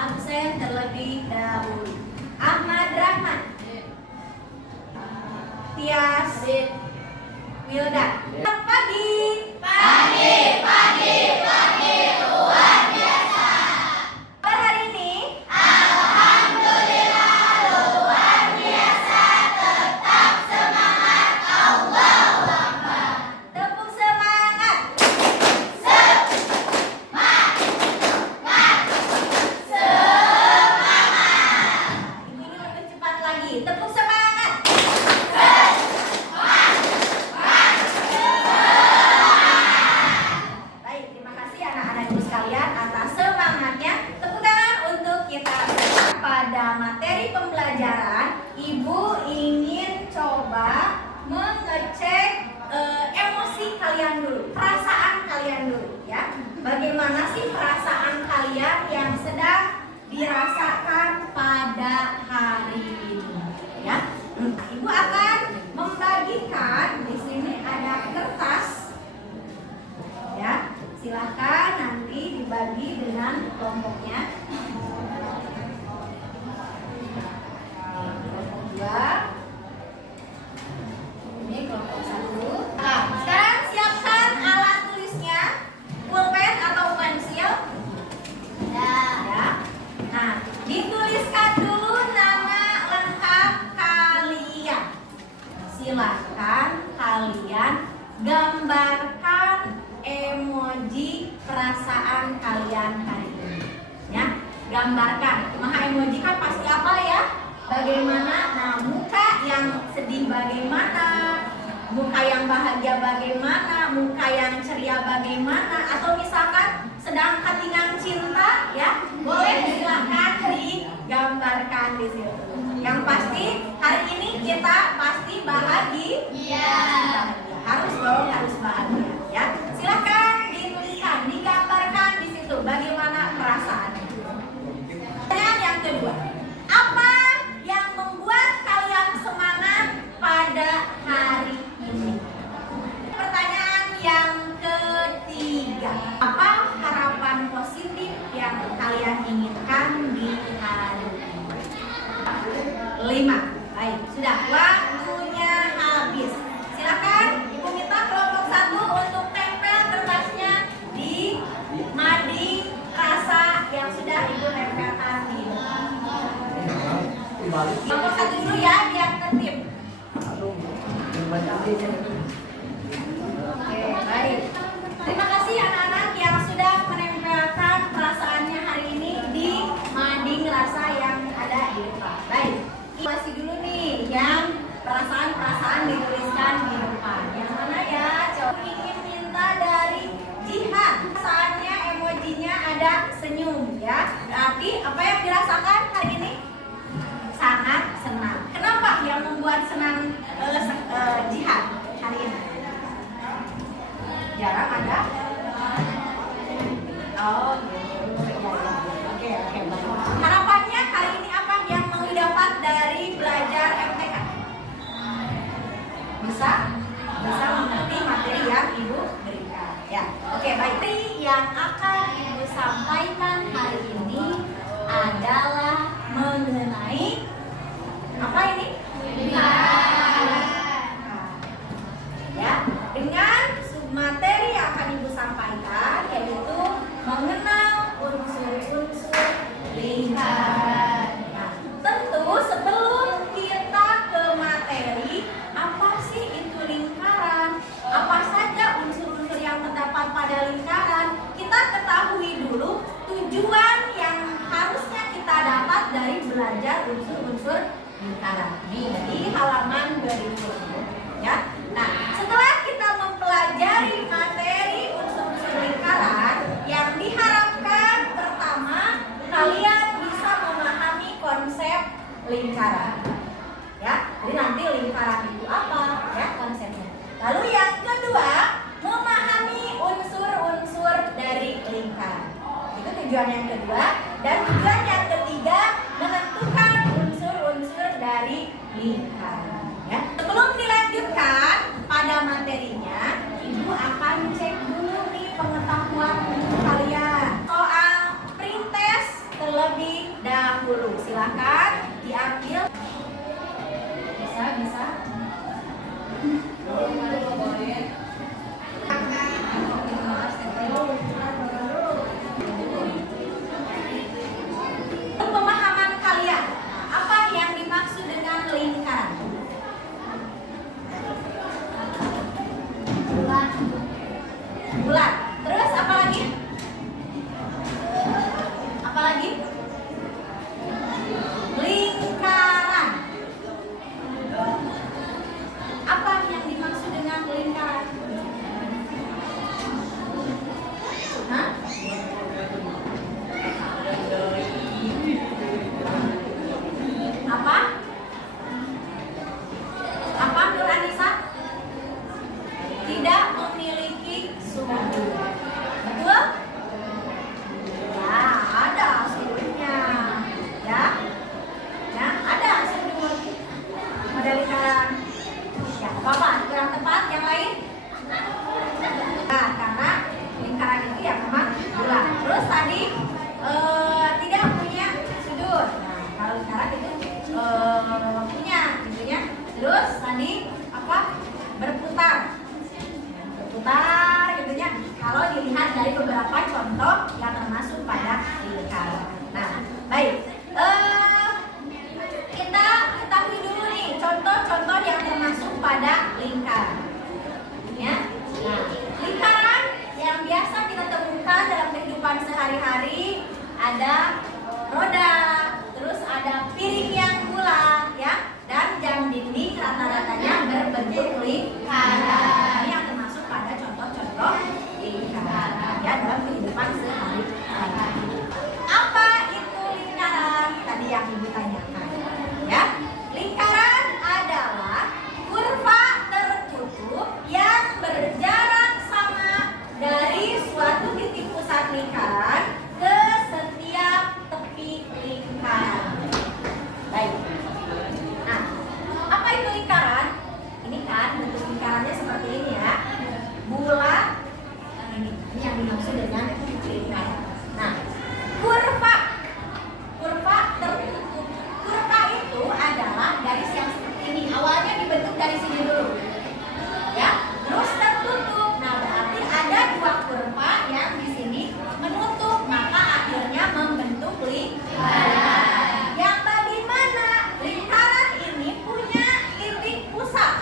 absen terlebih dahulu. Ahmad Rahman, Tias, Wildan. Selamat pagi. Pagi, luar biasa. Per hari ini, alhamdulillah luar biasa. Tetap semangat, Allahu Akbar. Tepuk semangat. Semangat. Ibu ini lebih cepat lagi. Tepuk semangat. Baik, terima kasih anak-anak ibu sekalian atas semangatnya. Tepuk tangan untuk kita. Pada materi pembelajaran, ibu ingin coba mengecek emosi kalian dulu, perasaan kalian dulu ya. Bagaimana sih perasaan kalian yang sedang dirasakan pada hari ini ya. Ibu akan membagikan di sini ada kertas ya. Silahkan nanti dibagi dengan kelompoknya. Kelompok 2. Ini kelompok 1. Nah, sekarang siapkan alat tulisnya, pulpen atau pensil. Ya. Nah, dituliskan dulu nama lengkap kalian. Silahkan kalian gambarkan emoji perasaan kalian hari ini. Ya, gambarkan. Maha emoji kan pasti apa ya? Bagaimana? Nah, muka yang sedih bagaimana? Muka yang bahagia bagaimana? Muka yang ceria bagaimana? Atau misalkan sedang ketinggalan cinta ya? Boleh silakan digambarkan di situ. Yang pasti hari ini kita pasti bahagia. Harus dong, harus bahagia ya. Silakan dituliskan, digambarkan di situ bagaimana perasaannya. Pertanyaan yang kedua, apa yang membuat kalian semangat pada hari ini? Pertanyaan yang ketiga, apa harapan positif yang kalian inginkan di hari ini? 5. Baik, sudah waktunya habis. Silakan ibu minta kelompok 1 untuk tempel kertasnya di mading rasa yang sudah ibu tempelkan di kelompok 1 dulu ya, biar tertib. Oke, baik. Terima kasih anak-anak yang sudah menempelkan perasaannya hari ini di mading rasa yang ada di depan. Baik, masih dulu nih yang perasaan-perasaan dituliskan di depan. Yang mana ya? Coba ingin minta dari Jihan. Perasaannya emojinya ada senyum ya. Berarti apa yang dirasakan hari ini? Sangat senang. Kenapa yang membuat senang Jihan hari ini? Jarang ada? Oh gitu. Oke, baik. Harapannya hari ini apa yang mau didapat dari belajar MTK? Bisa mengerti materi yang ibu berikan ya. Oke, baik. Materi yang akan ibu sampaikan hari ini adalah mengenai apa ini? Ya, dengan submateri yang akan ibu sampaikan yaitu mengenal unsur-unsur lingkaran. Nah, tentu sebelum kita ke materi, apa sih itu lingkaran? Apa saja unsur-unsur yang terdapat pada lingkaran? Kita ketahui dulu tujuan yang harusnya kita dapat dari belajar unsur-unsur lingkaran. Di halaman berikutnya, ya. Nah, setelah kita mempelajari materi unsur-unsur lingkaran, yang diharapkan pertama kalian bisa memahami konsep lingkaran. Ya, jadi nanti lingkaran itu apa? Ya, konsepnya. Lalu yang kedua, memahami unsur-unsur dari lingkaran. Itu tujuan yang kedua. Dan tujuan yang ketiga, menentukan unsur-unsur dari lingkaran. Ya. Sebelum dilanjutkan pada materinya, ibu akan cek dulu nih pengetahuan kalian soal pretest terlebih dahulu. Silakan diambil. Bisa. Pemahaman kalian, apa yang dimaksud dengan lingkaran? Bulat. Terus apa lagi? Apa lagi? Lingkaran. Apa yang dimaksud dengan lingkaran? Hah? Apa? Apa Nur Anissa? Tidak memiliki sumbu. Betul? Ya, ada sumbernya. Ya, ada sumber pada lingkaran. Ya, apa-apa, kurang tepat. Yang lain? Nah, karena lingkaran itu ya memang bulat. Terus tadi tidak punya sudut. Nah, kalau lingkaran itu punya, gitu ya. Terus tadi apa? Berputar, gitu ya. Kalau dilihat dari beberapa contoh yang termasuk pada lingkaran. Nah, baik. Kita ketahui dulu nih contoh-contoh yang termasuk pada lingkaran. Ya. Nah, lingkaran yang biasa kita temukan dalam kehidupan sehari-hari ada roda, terus ada piring yang bulat, ya, dan jam dinding rata-ratanya berbentuk lingkaran. Ini yang termasuk pada contoh-contoh lingkaran ya dalam kehidupan sehari-hari. Apa itu lingkaran? Tadi yang Ibu tanyakan, ya. Lingkaran adalah kurva tertutup yang berjarak sama dari suatu titik pusat lingkaran ke setiap tepi lingkaran. Baik. Nah, apa itu lingkaran? Ini kan bentuk lingkarannya seperti ini ya. Bulat. Ini yang dimaksud dengan lingkaran. Nah, kurva tertutup. Kurva itu adalah garis yang seperti ini. Awalnya dibentuk dari sini dulu. Ya, terus tertutup. Nah, berarti ada dua kurva yang di sini menutup, maka akhirnya membentuk lingkaran. Yang bagaimana? Lingkaran ini punya titik pusat.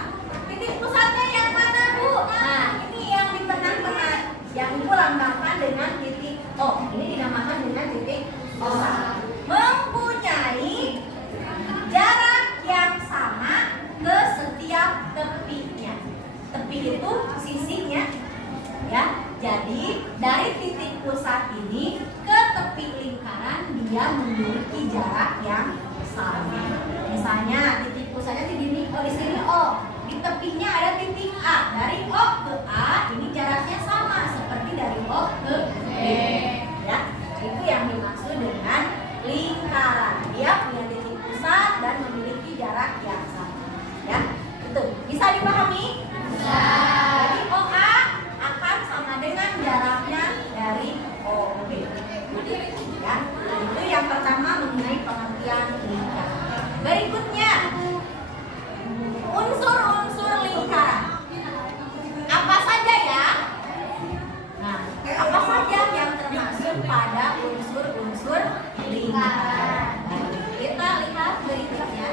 Titik pusatnya yang mana, Bu? Nah, ini yang di tengah-tengah, yang Ibu lambangkan dengan titik O. Ini dinamakan dengan titik pusat. Mempunyai jarak yang sama ke setiap tepinya. Tepi itu sisinya, ya. Jadi dari titik pusat ini ke tepi lingkaran dia memiliki jarak yang sama. Misalnya titik pusatnya di sini O, di tepinya ada titik A. Dari O ke A ini jaraknya sama seperti dari O ke B. Ya, itu yang dimaksud dengan lingkaran. Dia punya titik pusat dan memiliki jarak yang sama. Ya, itu bisa dipahami? Bisa. Jadi OA akan sama dengan jaraknya dari OB. Ya, itu yang pertama mengenai pengertian lingkaran. Berikutnya, unsur-unsur lingkaran. Apa saja ya? Nah, apa saja yang termasuk pada unsur-unsur lingkaran? Kita lihat berikutnya.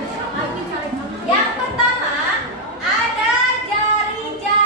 Yang pertama ada jari-jari.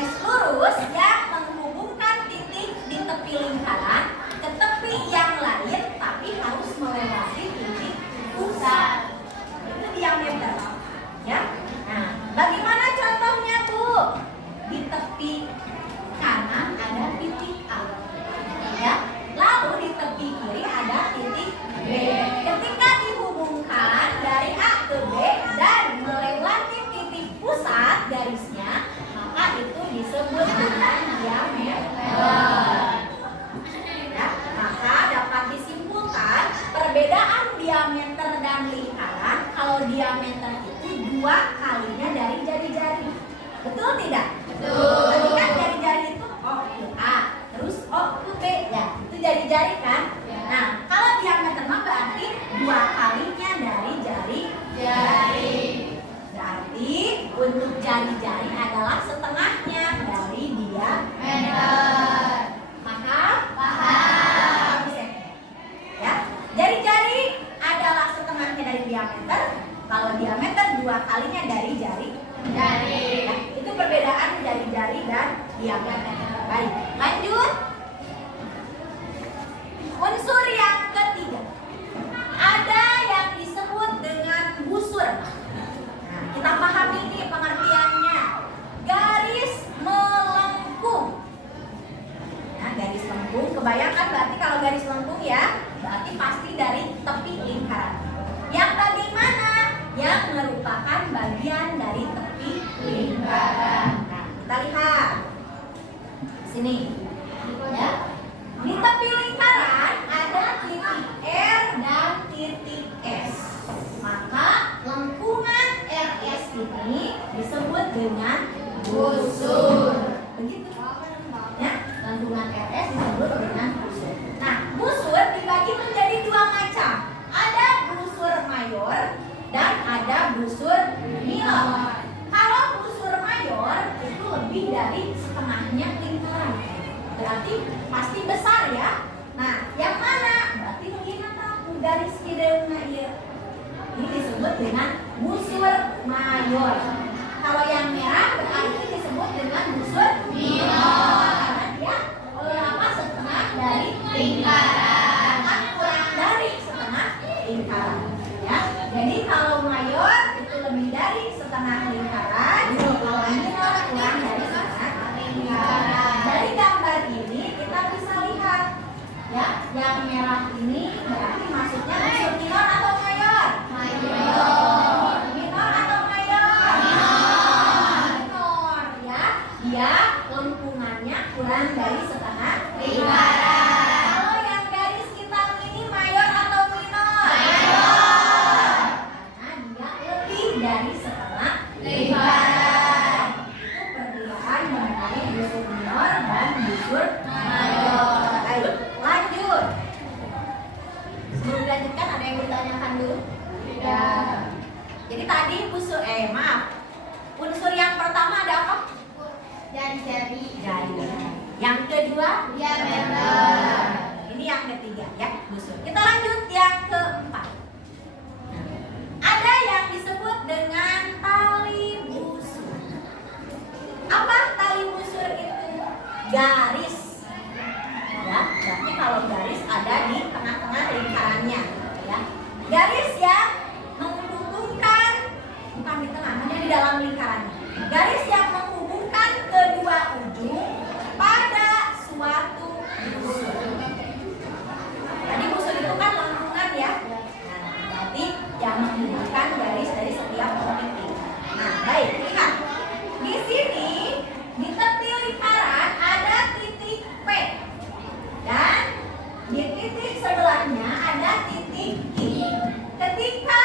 garis lurus yang menghubungkan titik di tepi lingkaran ke tepi yang lain, tapi harus melewati titik pusat. Itu diameter, ya. Nah, bagaimana contohnya, Bu? Di tepi kanan ada titik A, ya. Lalu di tepi kiri ada titik B. Ketika dihubungkan dari A ke B dan melewati titik pusat garisnya, maka itu disebut dengan diameter. Ya, maka dapat disimpulkan perbedaan diameter dan lingkaran. Kalau diameter itu 2 kalinya dari jari-jari. Betul tidak? Betul. Tadi kan jari-jari itu O ke A, terus O ke B, ya. Itu jari-jari kan? Nah, kalau diameter mah berarti 2 kalinya dari jari-jari. Berarti untuk jari-jari adalah setengahnya dari diameter. Paham? Ya, jari-jari adalah setengahnya dari diameter. Kalau diameter 2 kalinya dari jari. Ya, itu perbedaan jari-jari dan diameter. Baik, lanjut. Unsur yang ketiga, ada yang disebut dengan busur. Nah, kita pahami ini pengertiannya. Garis melengkung. Nah, garis lengkung, kebayangkan berarti kalau garis lengkung ya, berarti pasti dari tepi lingkaran. Yang bagaimana? Yang merupakan bagian dari tepi lingkaran. Nah, kita lihat sini. Ya. Di tepi lingkaran ada titik R dan titik S. Maka lengkungan RS ini disebut dengan busur. Begitu. Ya, lengkungan RS disebut dengan busur. Nah, busur dibagi menjadi 2 macam. Ada busur mayor dan ada busur minor. Kalau busur mayor itu lebih dari setengahnya lingkaran. Berarti pasti besar ya. Nah, yang mana? Berarti mungkin tahu garis idealnya ya. Ini disebut dengan busur mayor. Kalau yang merah berarti disebut dengan busur minor. Karena dia setengah dari lingkaran. Kan kurang dari setengah lingkaran. Ya. Jadi kalau mayor itu lebih dari setengah lingkaran. Kalau minor kurang dari setengah lingkaran. Dari gambar ini kita bisa lihat ya, yang merah ini berarti maksudnya busur minor atau mayor? Mayor. Minor atau mayor? Minor ya. Dia lengkungannya kurang dari setengah lingkaran. Kalau yang garis hitam ini mayor atau minor? Mayor. Karena dia lebih dari setengah lingkaran. Itu perbedaan mengenai busur minor dan busur mayor. Ayo, lanjut. Sebelum dilanjutkan ada yang ditanyakan dulu? Tidak. Jadi tadi unsur yang pertama ada apa? Jari. Yang kedua diameter. Ini yang ketiga ya, busur. Kita lanjut yang keempat. Ada yang disebut dengan tali busur. Apa tali busur itu? Garis. Ya, berarti kalau garis ada di tengah-tengah lingkarannya, ya. Garis yang menghubungkan, bukan di tengah, hanya di dalam lingkarannya. Garis yang menghubungkan kedua ujung pada suatu busur. Jadi busur itu kan lengkungan ya. Nah, berarti yang menghubungkan garis dari setiap titik. Nah, baik, lihat. Di sini di tepi lingkaran ada titik P. Dan di titik sebelahnya ada titik Q. Ketika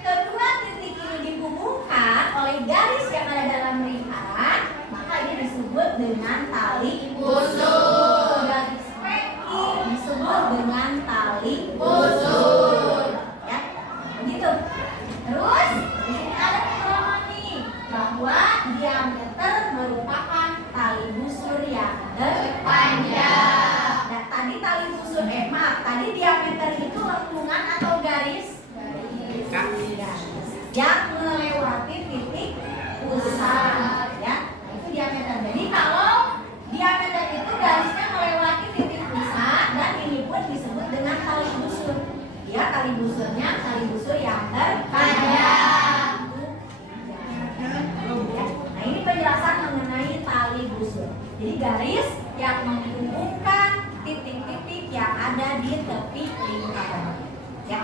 kedua titik ini dihubungkan oleh garis yang ada dalam lingkaran, maka ini disebut dengan tali busur. Garis PQ disebut dengan tali busur. Ya, begitu. Terus di sini ada keterangan nih bahwa diameter merupakan tali busur yang terpanjang. Nah, tadi tali busur tadi diameter itu lengkungan atau garis? Garis. Yang melewati titik pusat, ya. Itu diameter. Jadi Jadi garis yang menghubungkan titik-titik yang ada di tepi lingkaran. Ya.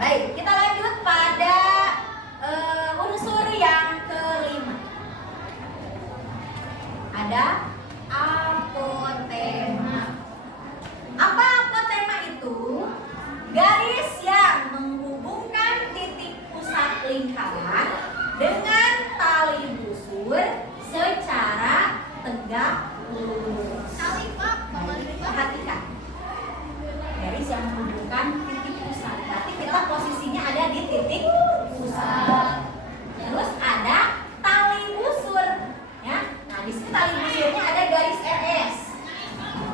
Baik, kita lanjut pada unsur yang kelima. Ada apotema. Apa apotema itu? Garis yang menghubungkan titik pusat lingkaran dengan tali busur secara tegak lurus. Perhatikan. Garis yang menghubungkan titik pusat. Berarti kita posisinya ada di titik pusat. Terus ada tali busur, ya. Nah, di sini tali busurnya ada garis RS.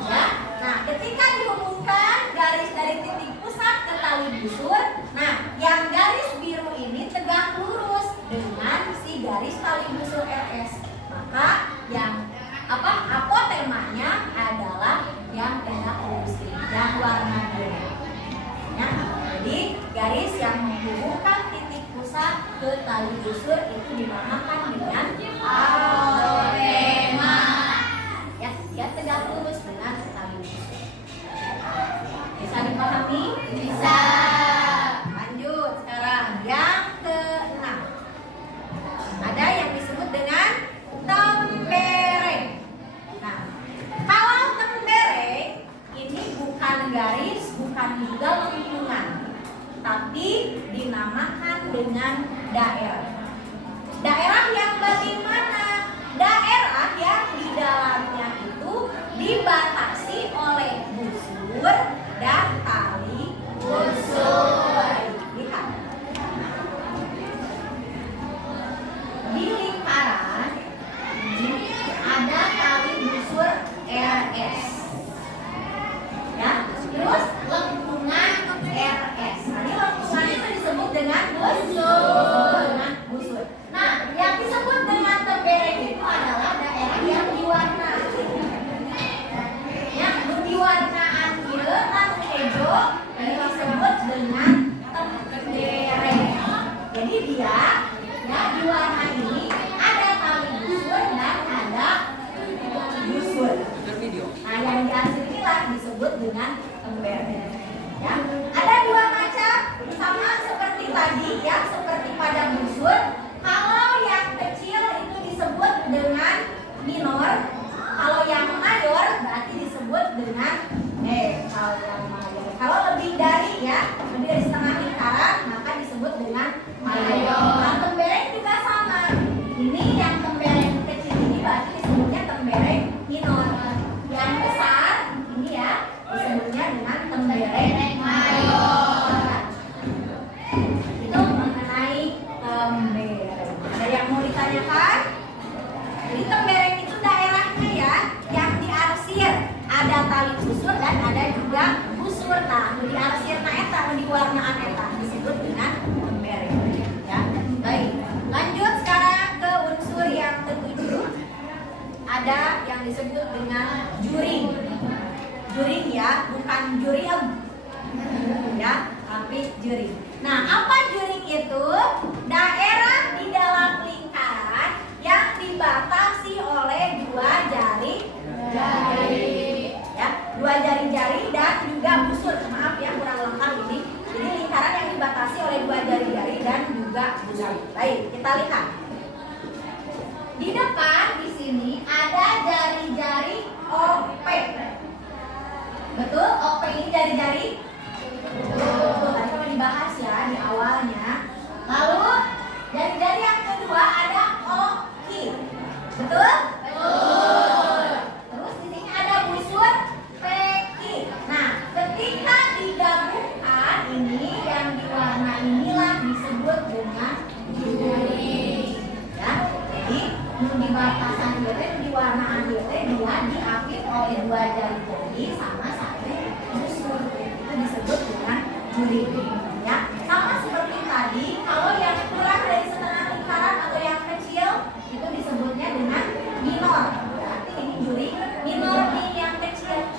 Ya. Nah, ketika dihubungkan garis dari titik pusat ke tali busur, nah, yang garis biru ini tegak lurus dengan si garis tali busur RS. Maka yang apotemanya adalah yang tegak lurus ini, yang warna biru. Ya. Jadi garis yang menghubungkan titik pusat ke tali busur itu dinamakan dengan apotema. Ya, dia tegak lurus dengan tali busur. Bisa dipahami? Bisa. Lanjut sekarang yang ke-6. Ada yang disebut dengan tembereng. Nah, kalau tembereng ini bukan garis, bukan juga lengkungan, tapi dinamakan dengan daerah. Daerah yang bagaimana? Daerah yang di dalamnya itu dibatasi oleh busur dan tali busur. Lihat. Di lingkaran ini ada tali busur RS. Ya, terus lengkungan RS. Nah, ini lengkungan itu disebut dengan busur. Nah, yang disebut dengan tembereng itu adalah daerah yang diwarna. Yang diwarnaan hitam hijau ini disebut dengan tembereng. Jadi dia ya di warna ini ada tali busur dan ada busur. Nah, yang di atas inilah disebut dengan tembereng. Ya, ada dua macam, sama seperti tadi ya, seperti pada busur. Kalau yang kecil itu disebut dengan minor, kalau yang mayor berarti disebut dengan kalau yang mayor. Kalau lebih dari setengah lingkaran maka disebut dengan mayor. Nah, tembereng juga sama. Ini yang tembereng kecil ini berarti disebutnya tembereng minor. Yang besar ini ya disebutnya dengan tembereng mayor. Itu mengenai tembereng. Ada yang mau ditanyakan? Jadi tembereng itu daerahnya ya, yang diarsir ada tali busur dan ada juga busur. Nah, di arsir na eta, di warnaan eta disebut dengan tembereng. Ya, baik. Lanjut sekarang ke unsur yang ke-7. Ada yang disebut dengan juring. Juring ya, bukan juriem. Ya, tapi juring. Nah, apa juring itu? Daerah di dalam lingkaran yang dibatasi oleh dua jari, ya, dua jari-jari dan juga busur. Maaf ya, kurang lengkap ini. Jadi lingkaran yang dibatasi oleh dua jari-jari dan juga busur. Baik, kita lihat. Di depan di sini ada jari-jari OP. Betul? OP ini jari-jari. Betul, tadi pernah dibahas ya di awalnya. Lalu jari-jari yang kedua ada OQ. Betul? Betul. Terus di sini ada busur PQ. Nah, ketika digabungkan ini yang di warna inilah disebut dengan juring. Ya, jadi di batasan di warnaan dia diapit oleh dua jari-jari sama satu busur. Itu disebut dengan juring. Ya, sama seperti tadi, kalau yang kurang dari setengah lingkaran atau yang kecil itu disebutnya dengan minor. Berarti ini juring minor nih yang kecil.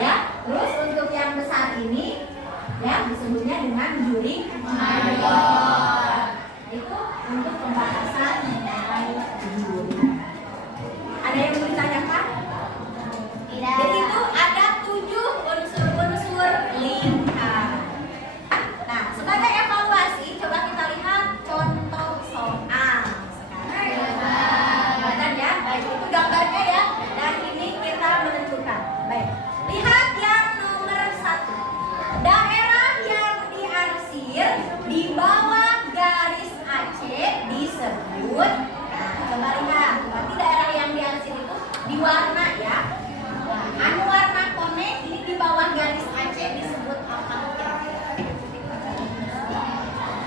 Ya, terus untuk yang besar ini ya disebutnya dengan juring mayor. Itu untuk pembatasan mengenai juring. Ada yang warna ya. Nah, anu warna koneng ini di bawah garis AC disebut apa?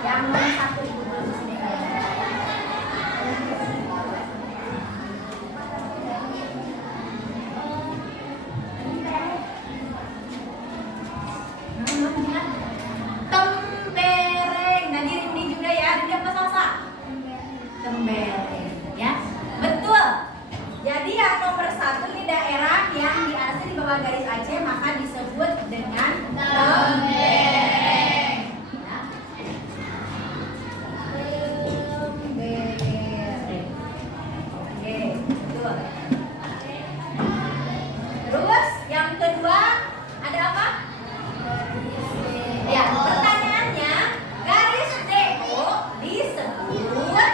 Yang nomor 1 Ibu tulis nih. Tembereng. Nah, dirindi juga ya. Dirindi apa salsa? Tembereng ya. Betul. Jadi yang nomor 1 ini daerah yang diarsir di bawah garis AC maka disebut dengan tembereng. Ya. Tembereng. Oke, betul. Terus yang kedua ada apa? Ya, pertanyaannya garis DO disebut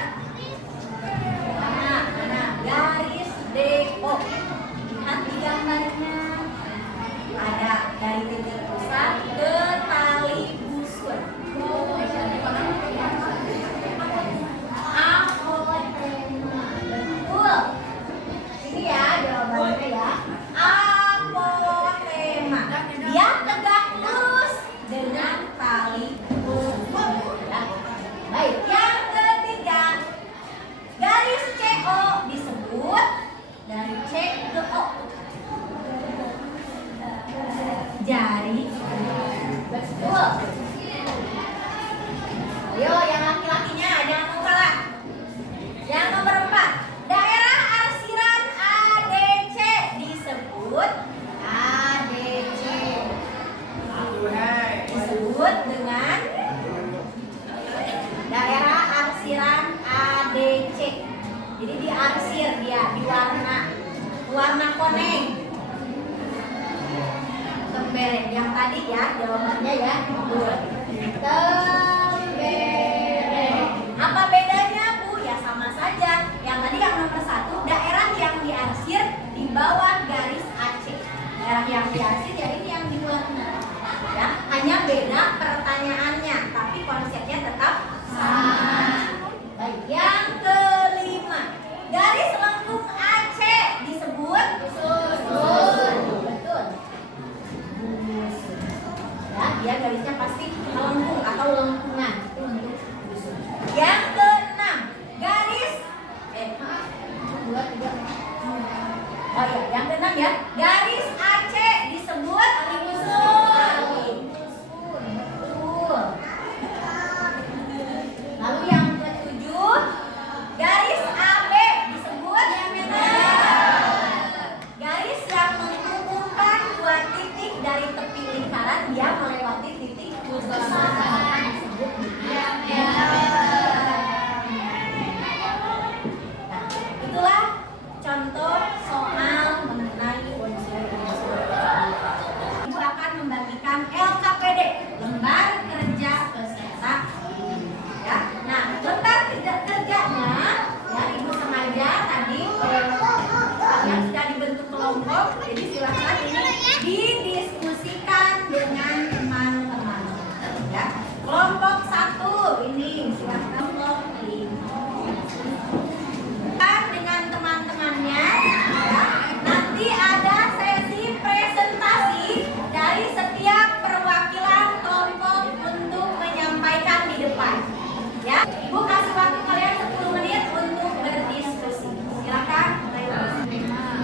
mana garis DO? Lihat di gambarnya. Ada dari titik pusat ke tali busur. Apotema. Betul. Ini ya jawabannya ya. Apotema. Dia tegak lurus dengan tali busur. Ya. Baik, yang ketiga garis CO disebut dari C ke O. Jari. Betul. Ayo yang laki-lakinya jangan mau kalah. Yang nomor 4 daerah arsiran ADC disebut ADC. Disebut dengan daerah arsiran ADC. Jadi diarsir dia di warna koneng. Tembereng yang tadi ya jawabannya ya. Tembereng. Apa bedanya Bu? Ya sama saja. Yang tadi yang nomor 1 daerah yang diarsir di bawah garis AC. Daerah yang diarsir ya ini yang di warna. Ya, hanya beda pertanyaannya, tapi konsepnya tetap sama. Baik, yang kelima garis lengkung AC disebut busur. Betul. Busur. Ya, dia garisnya pasti melengkung atau lengkungan. Itu untuk busur. Yang keenam garis oh ya, yang keenam ya garis AC disebut busur. Betul. Lalu yang ketujuh garis AB disebut garis yang menghubungkan dua titik dari tepi lingkaran dia melewati titik pusat disebut Nah, itulah contoh soal mengenai unsur-unsur. Ibu akan membagikan LKPD, lembar kerja peserta didik. Ya. Nah, lembar kerjanya ya Ibu sengaja tadi yang sudah dibentuk kelompok. Jadi silakan ini didiskusikan dengan teman-teman. Ya. Kelompok 1 ini silakan kelompok 5. Dengan teman-temannya ya. Nanti ada sesi presentasi dari setiap perwakilan kelompok untuk menyampaikan di depan. Ya, Ibu kasih waktu kalian 10 menit untuk berdiskusi. Silakan.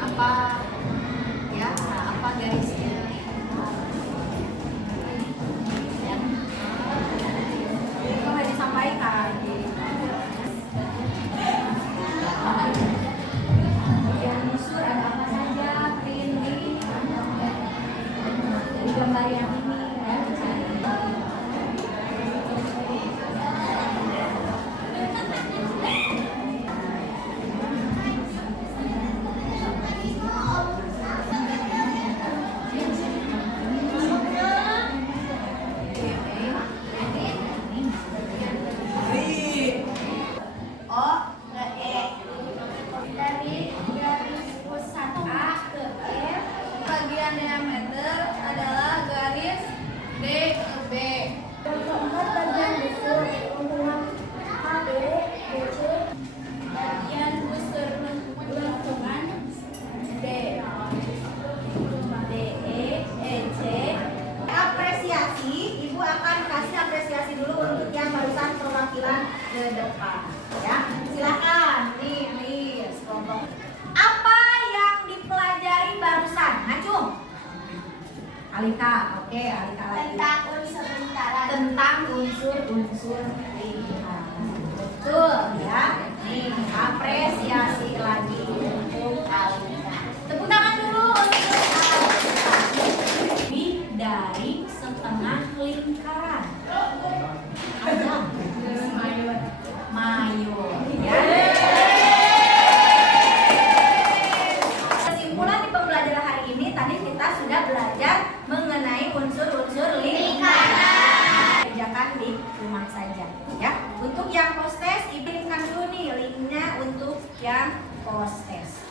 Apa ya? Apa garisnya? Alika, oke, Alika lagi. Tentang unsur lingkaran. Tentang unsur-unsur lingkaran. Betul ya. Nih, apresiasi lagi untuk Alika. Tepuk tangan dulu untuk Alika. Lebih dari setengah lingkaran. Ada mayor. Ya. Kesimpulan di pembelajaran hari ini tadi kita sudah belajar mengenai unsur-unsur lingkaran. Kerjakan di rumah saja ya. Untuk yang post-test, kirimkan dulu nih linknya untuk yang post-test.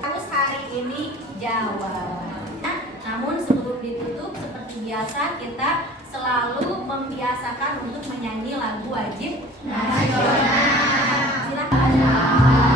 Harus hari ini jawabannya. Namun sebelum ditutup seperti biasa kita selalu membiasakan untuk menyanyi lagu wajib nasional. Silakan.